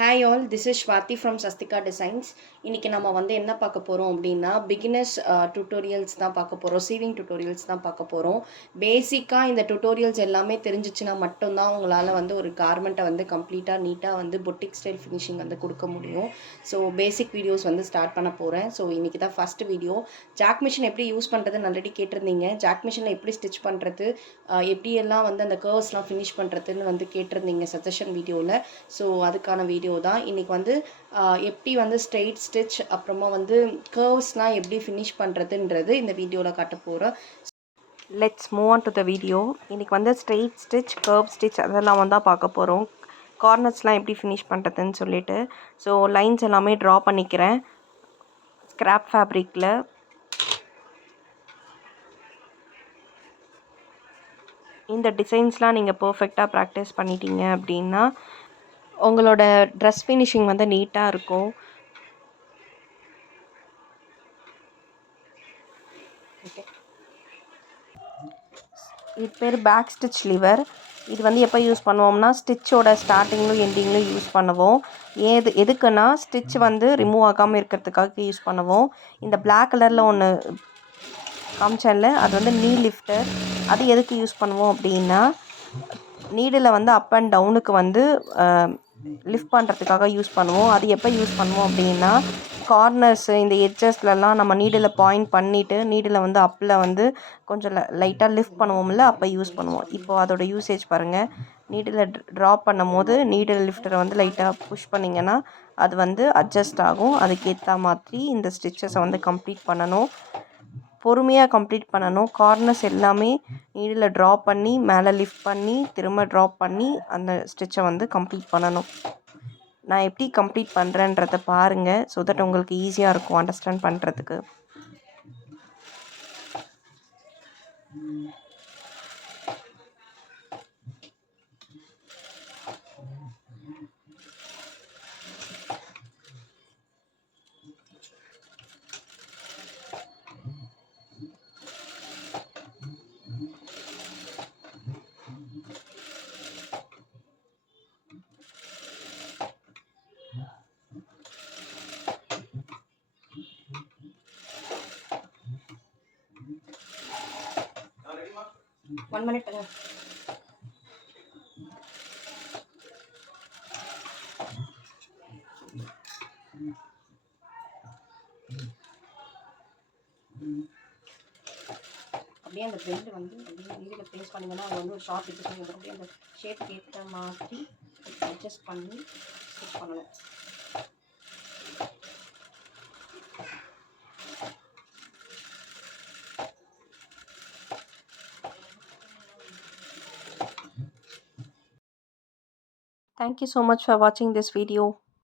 Hi all, this is Swathi from Sasthika designs. இன்றைக்கி நம்ம வந்து என்ன பார்க்க போகிறோம் அப்படின்னா பிகினர்ஸ் டுட்டோரியல்ஸ் தான் பார்க்க போகிறோம். சீவிங் டுட்டோரியல்ஸ் தான் பார்க்க போகிறோம். பேசிக்காக இந்த டுட்டோரியல்ஸ் எல்லாமே தெரிஞ்சிச்சுன்னா மட்டும்தான் உங்களால் வந்து ஒரு கார்மெண்ட்டை வந்து கம்ப்ளீட்டாக நீட்டாக வந்து பொட்டிக் ஸ்டைல் ஃபினிஷிங் வந்து கொடுக்க முடியும். ஸோ பேசிக் வீடியோஸ் வந்து ஸ்டார்ட் பண்ண போகிறேன். ஸோ இன்றைக்கி தான் ஃபஸ்ட் வீடியோ. ஜாக் மிஷின் எப்படி யூஸ் பண்ணுறதுன்னு ஆல்ரெடி கேட்டிருந்தீங்க. ஜாக் மிஷினில் எப்படி ஸ்டிச் பண்ணுறது, எப்படியெல்லாம் வந்து அந்த கர்வ்ஸ்லாம் ஃபினிஷ் பண்ணுறதுன்னு வந்து கேட்டிருந்தீங்க சஜஷன் வீடியோவில். ஸோ அதுக்கான வீடியோ தான் இன்றைக்கி வந்து எப்படி வந்து ஸ்ட்ரெயிட் ஸ்டிச் அப்புறமா வந்து கர்வ்ஸ்லாம் எப்படி ஃபினிஷ் பண்ணுறதுன்றது இந்த வீடியோவில் காட்ட போகிறேன். Let's move on to the video. இன்றைக்கி வந்து ஸ்ட்ரெயிட் ஸ்டிச், கர்வ் ஸ்டிச் அதெல்லாம் வந்து பார்க்க போகிறோம். கார்னர்ஸ்லாம் எப்படி ஃபினிஷ் பண்ணுறதுன்னு சொல்லிட்டு. ஸோ லைன்ஸ் எல்லாமே ட்ரா பண்ணிக்கிறேன் ஸ்க்ராப் ஃபேப்ரிக்கில். இந்த டிசைன்ஸ்லாம் நீங்கள் பர்ஃபெக்டாக ப்ராக்டிஸ் பண்ணிட்டீங்க அப்படின்னா உங்களோட ட்ரெஸ் ஃபினிஷிங் வந்து நீட்டாக இருக்கும். இது பேர் பேக் ஸ்டிச் லிவர். இது வந்து எப்போ யூஸ் பண்ணுவோம்னா ஸ்டிச்சோட ஸ்டார்டிங்லும் எண்டிங்லும் யூஸ் பண்ணுவோம். எதுக்குன்னா ஸ்டிச் வந்து ரிமூவ் ஆகாமல் இருக்கிறதுக்காக யூஸ் பண்ணுவோம். இந்த பிளாக் கலரில் ஒன்று காமிச்சேன்ல, அது வந்து நீ லிஃப்டர். அது எதுக்கு யூஸ் பண்ணுவோம் அப்படின்னா நீடில் வந்து அப் அண்ட் டவுனுக்கு வந்து லிஃப்ட் பண்ணுறதுக்காக யூஸ் பண்ணுவோம். அது எப்போ யூஸ் பண்ணுவோம் அப்படின்னா கார்னர்ஸு இந்த எட்ஜஸ்லலாம் நம்ம நீடில் பாயிண்ட் பண்ணிவிட்டு நீடில் வந்து அப்பில் வந்து கொஞ்சம் லைட்டாக லிஃப்ட் பண்ணுவோம்ல, அப்போ யூஸ் பண்ணுவோம். இப்போது அதோட யூசேஜ் பாருங்கள். நீடில் ட்ரா பண்ணும் போது நீடில் லிஃப்டரை வந்து லைட்டாக புஷ் பண்ணிங்கன்னா அது வந்து அட்ஜஸ்ட் ஆகும். அதுக்கேற்ற மாதிரி இந்த ஸ்டிச்சஸை வந்து கம்ப்ளீட் பண்ணணும். பொறுமையாக கம்ப்ளீட் பண்ணணும். கார்னர்ஸ் எல்லாமே நீடில் ட்ரா பண்ணி மேலே லிஃப்ட் பண்ணி திரும்ப ட்ராப் பண்ணி அந்த ஸ்டிச்சை வந்து கம்ப்ளீட் பண்ணணும். நான் எப்படி கம்ப்ளீட் பண்ணுறேன்றதை பாருங்கள். ஸோ தட் உங்களுக்கு ஈஸியாக இருக்கும் அண்டர்ஸ்டாண்ட் பண்ணுறதுக்கு. One minute. அப்படியே அந்த பெல்ட் வந்து அப்படியே நீடில் ப்ளேஸ் பண்ணிங்கன்னா அது வந்து ஒரு ஷார்ட் வச்சுக்கோங்க. அப்படியே அந்த ஷேப்புக்கு ஏற்ற மாதிரி அட்ஜஸ்ட் பண்ணி ஸ்டிச் பண்ணணும். Thank you so much for watching this video.